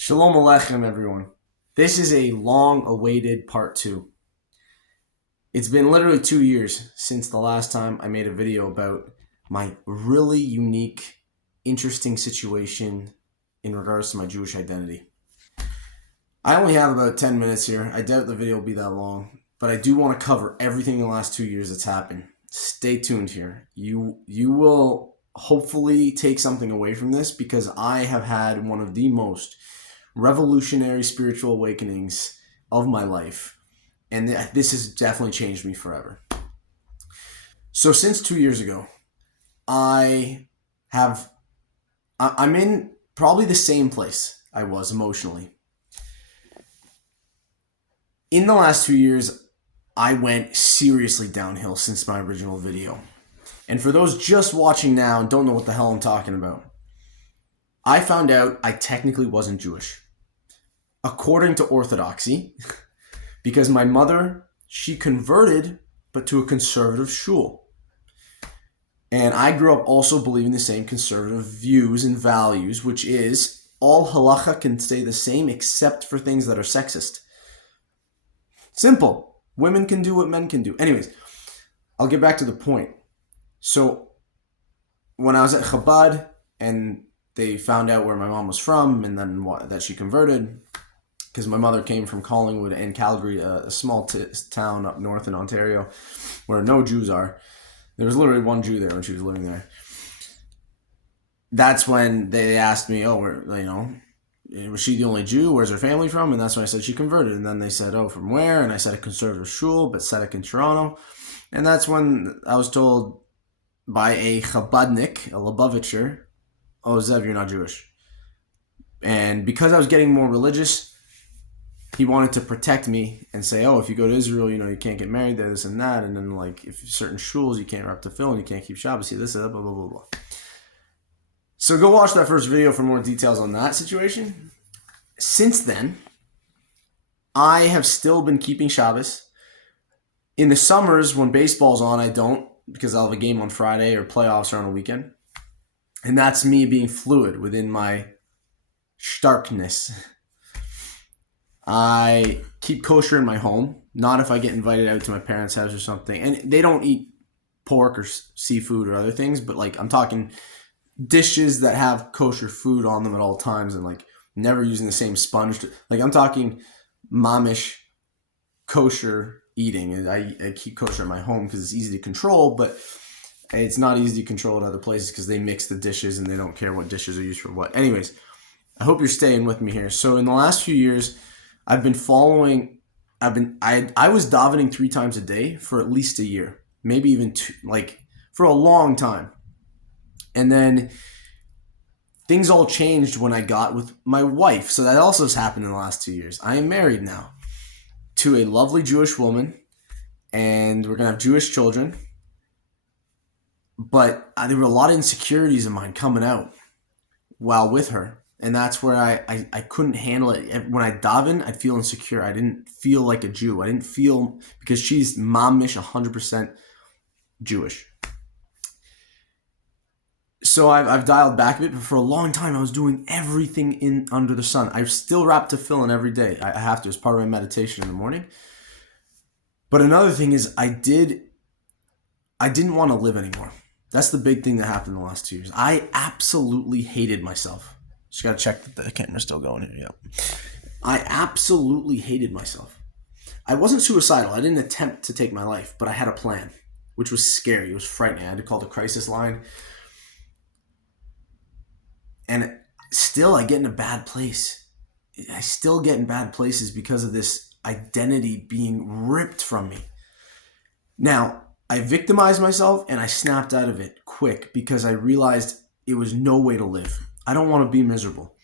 Shalom Aleichem, everyone. This is a long-awaited part 2. It's been literally 2 years since the last time I made a video about my really unique, interesting situation in regards to my Jewish identity. I only have about 10 minutes here. I doubt the video will be that long, but I do want to cover everything in the last 2 years that's happened. Stay tuned here. You will hopefully take something away from this, because I have had one of the most revolutionary spiritual awakenings of my life, and this has definitely changed me forever. So since 2 years ago, I'm in probably the same place I was emotionally. In the last 2 years, I went seriously downhill since my original video. And for those just watching now and don't know what the hell I'm talking about, I found out I technically wasn't Jewish, according to Orthodoxy, because my mother, she converted, but to a conservative shul. And I grew up also believing the same conservative views and values, which is all halacha can stay the same except for things that are sexist. Simple. Women can do what men can do. Anyways, I'll get back to the point. So when I was at Chabad and they found out where my mom was from and then that she converted, because my mother came from Collingwood and Calgary, a small town up north in Ontario where no Jews are. There was literally one Jew there when she was living there. That's when they asked me, was she the only Jew? Where's her family from? And that's when I said she converted. And then they said, from where? And I said a conservative shul, but Tzedek in Toronto. And that's when I was told by a Chabadnik, a Lubavitcher, Zev, you're not Jewish. And because I was getting more religious, he wanted to protect me and say, if you go to Israel, you can't get married there, this and that. And then, if certain shuls, you can't wrap the tefillin, you can't keep Shabbos, this, blah, blah, blah, blah. So go watch that first video for more details on that situation. Since then, I have still been keeping Shabbos. In the summers, when baseball's on, I don't, because I'll have a game on Friday or playoffs are on a weekend. And that's me being fluid within my starkness. I keep kosher in my home, not if I get invited out to my parents' house or something. And they don't eat pork or seafood or other things, but I'm talking dishes that have kosher food on them at all times, and never using the same sponge. I'm talking mamish kosher eating. And I keep kosher in my home because it's easy to control, but it's not easy to control at other places because they mix the dishes and they don't care what dishes are used for what. Anyways, I hope you're staying with me here. So in the last few years, I was davening 3 times a day for at least a year, maybe even 2, for a long time. And then things all changed when I got with my wife. So that also has happened in the last 2 years. I am married now to a lovely Jewish woman, and we're going to have Jewish children. But there were a lot of insecurities of mine coming out while with her. And that's where I couldn't handle it. When I daven, I'd feel insecure. I didn't feel like a Jew. I didn't feel, because she's mamish 100% Jewish. So I've dialed back a bit, but for a long time I was doing everything under the sun. I still wrap tefillin every day. I have to, as part of my meditation in the morning. But another thing is I didn't want to live anymore. That's the big thing that happened in the last 2 years. I absolutely hated myself. Just got to check that the camera's still going here. Yeah. I absolutely hated myself. I wasn't suicidal. I didn't attempt to take my life, but I had a plan, which was scary. It was frightening. I had to call the crisis line. And still, I get in a bad place. I still get in bad places because of this identity being ripped from me. Now, I victimized myself and I snapped out of it quick because I realized it was no way to live. I don't want to be miserable.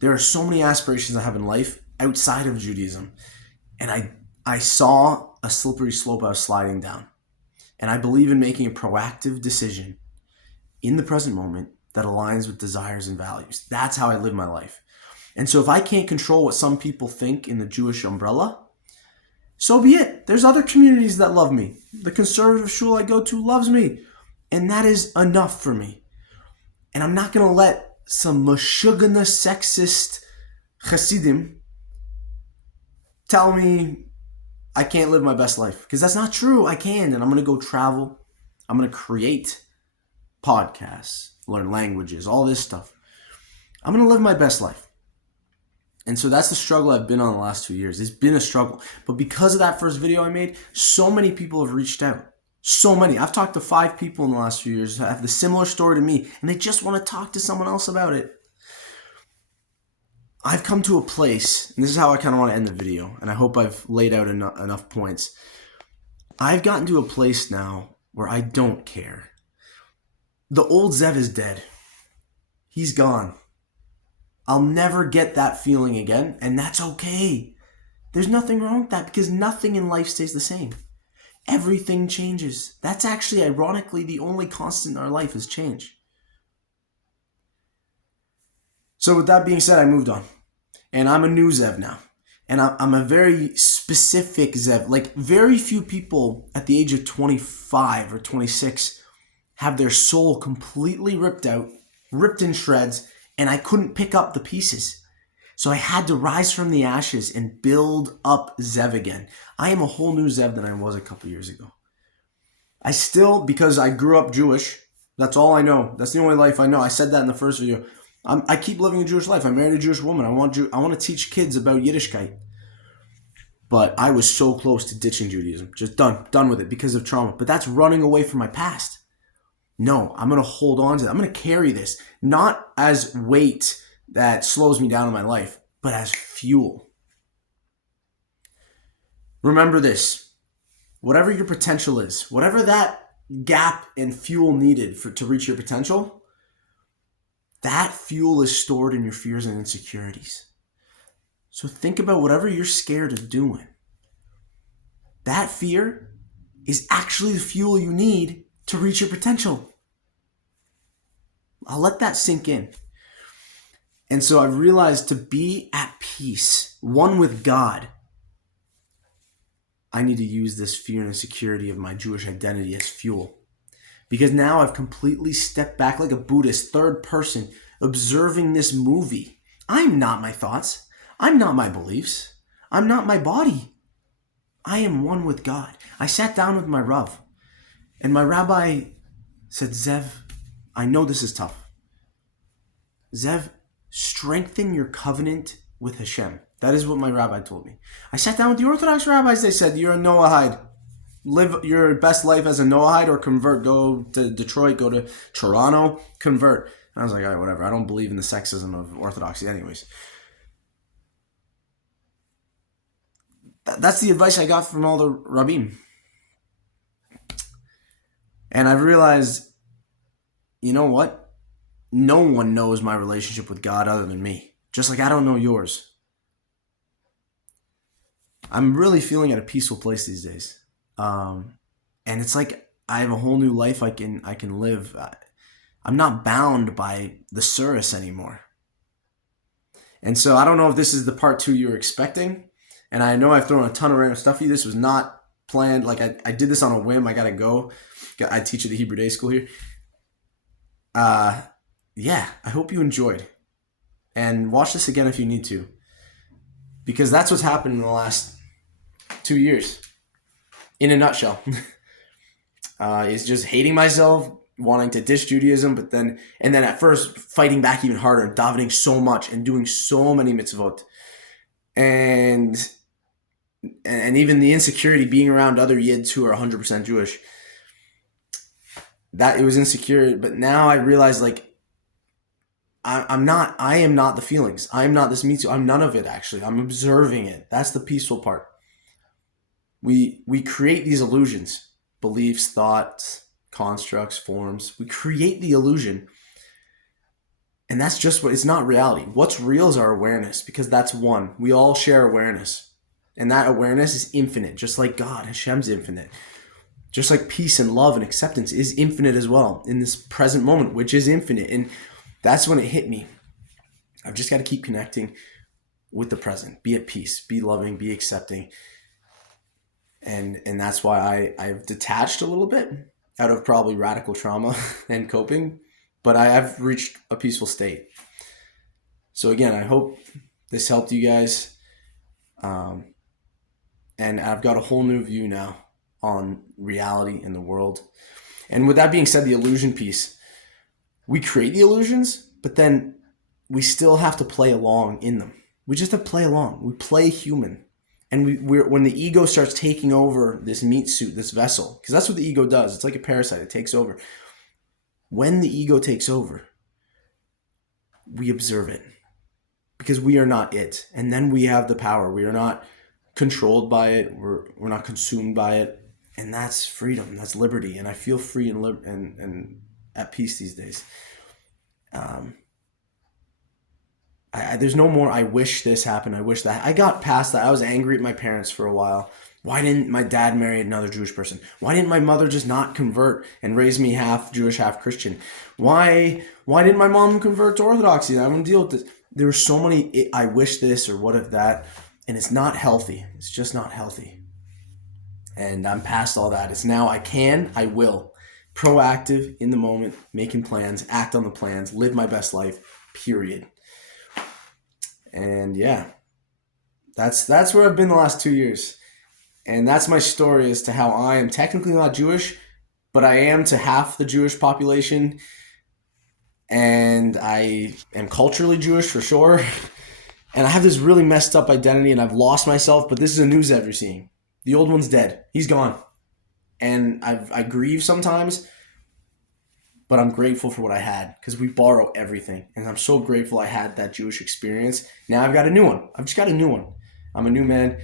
There are so many aspirations I have in life outside of Judaism. And I saw a slippery slope I was sliding down. And I believe in making a proactive decision in the present moment that aligns with desires and values. That's how I live my life. And so if I can't control what some people think in the Jewish umbrella, so be it. There's other communities that love me. The conservative shul I go to loves me. And that is enough for me. And I'm not going to let some mashugana sexist Chassidim tell me I can't live my best life, because that's not true. I can, and I'm going to go travel. I'm going to create podcasts, learn languages, all this stuff. I'm going to live my best life. And so that's the struggle I've been on the last 2 years. It's been a struggle. But because of that first video I made, so many people have reached out. So many. I've talked to 5 people in the last few years who have the similar story to me, and they just want to talk to someone else about it. I've come to a place, and this is how I kind of want to end the video, and I hope I've laid out enough points. I've gotten to a place now where I don't care. The old Zev is dead. He's gone. I'll never get that feeling again, and that's okay. There's nothing wrong with that, because nothing in life stays the same. Everything changes. That's actually, ironically, the only constant in our life is change. So with that being said, I moved on. And I'm a new Zev now. And I'm a very specific Zev. Like, very few people at the age of 25 or 26 have their soul completely ripped out, ripped in shreds, and I couldn't pick up the pieces. So I had to rise from the ashes and build up Zev again. I am a whole new Zev than I was a couple years ago. I still, because I grew up Jewish, that's all I know. That's the only life I know. I said that in the first video. I keep living a Jewish life. I married a Jewish woman. I want to teach kids about Yiddishkeit. But I was so close to ditching Judaism. Just done with it because of trauma. But that's running away from my past. No, I'm going to hold on to it. I'm going to carry this. Not as weight that slows me down in my life, but as fuel. Remember this. Whatever your potential is, whatever that gap in fuel needed to reach your potential, that fuel is stored in your fears and insecurities. So think about whatever you're scared of doing. That fear is actually the fuel you need to reach your potential. I'll let that sink in. And so I've realized to be at peace, one with God, I need to use this fear and insecurity of my Jewish identity as fuel. Because now I've completely stepped back like a Buddhist, third person, observing this movie. I'm not my thoughts. I'm not my beliefs. I'm not my body. I am one with God. I sat down with my Rav, and my rabbi said, Zev, I know this is tough. Zev, strengthen your covenant with Hashem. That is what my rabbi told me. I sat down with the Orthodox rabbis. They said, you're a Noahide. Live your best life as a Noahide or convert. Go to Detroit, go to Toronto, convert. And I was like, all right, whatever. I don't believe in the sexism of Orthodoxy anyways. That's the advice I got from all the Rabbim. And I've realized, you know what? No one knows my relationship with God other than me. Just like I don't know yours. I'm really feeling at a peaceful place these days. And it's like I have a whole new life I can live. I'm not bound by the surus anymore. And so I don't know if this is the part 2 you were expecting. And I know I've thrown a ton of random stuff at you. This was not planned. Like I did this on a whim. I got to go. I teach at the Hebrew Day School here. Yeah, I hope you enjoyed. And watch this again if you need to. Because that's what's happened in the last 2 years. In a nutshell. Is just hating myself, wanting to ditch Judaism, and then at first fighting back even harder and davening so much and doing so many mitzvot. And even the insecurity being around other Yids who are 100% Jewish. That it was insecure, but now I realize I am not the feelings. I am not this me too. I'm none of it actually. I'm observing it. That's the peaceful part. We create these illusions, beliefs, thoughts, constructs, forms. We create the illusion. And that's just it's not reality. What's real is our awareness, because that's one. We all share awareness. And that awareness is infinite, just like God. Hashem's infinite. Just like peace and love and acceptance is infinite as well in this present moment, which is infinite. And that's when it hit me. I've just got to keep connecting with the present. Be at peace, be loving, be accepting. And that's why I've detached a little bit out of probably radical trauma and coping, but I have reached a peaceful state. So again, I hope this helped you guys. And I've got a whole new view now on reality in the world. And with that being said, the illusion piece, we create the illusions, but then we still have to play along in them. We just have to play along. We play human. And we're when the ego starts taking over this meat suit, this vessel, because that's what the ego does. It's like a parasite. It takes over. When the ego takes over, we observe it because we are not it. And then we have the power. We are not controlled by it. We're not consumed by it. And that's freedom. That's liberty. And I feel free and at peace these days. There's no more, I wish this happened, I wish that. I got past that. I was angry at my parents for a while. Why didn't my dad marry another Jewish person? Why didn't my mother just not convert and raise me half Jewish, half Christian? Why didn't my mom convert to Orthodoxy? I wouldn't deal with this. There were so many, I wish this or what if that. And it's not healthy. It's just not healthy. And I'm past all that. It's now I will. Proactive, in the moment, making plans, act on the plans, live my best life, period. And yeah, that's where I've been the last 2 years. And that's my story as to how I am technically not Jewish, but I am to half the Jewish population. And I am culturally Jewish for sure. And I have this really messed up identity and I've lost myself, but this is the news that you're seeing. The old one's dead. He's gone. And I grieve sometimes, but I'm grateful for what I had because we borrow everything. And I'm so grateful I had that Jewish experience. Now I've got a new one. I've just got a new one. I'm a new man.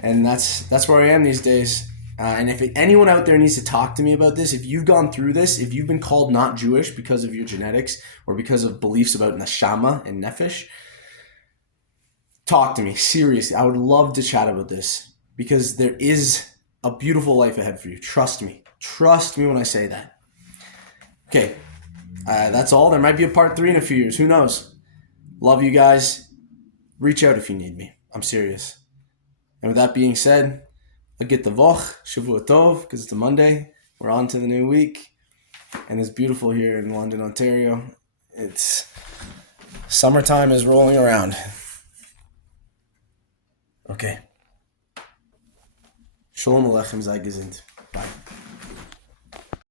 And that's where I am these days. And if anyone out there needs to talk to me about this, if you've gone through this, if you've been called not Jewish because of your genetics or because of beliefs about neshama and nefesh, talk to me. Seriously, I would love to chat about this because there is a beautiful life ahead for you. Trust me. Trust me when I say that. Okay, that's all. There might be a part 3 in a few years. Who knows? Love you guys. Reach out if you need me. I'm serious. And with that being said, Agit Tavoch, Shavua Tov, because it's a Monday. We're on to the new week. And it's beautiful here in London, Ontario. It's summertime is rolling around. Okay. Shalom Aleichem, sei gesinnt. Bye.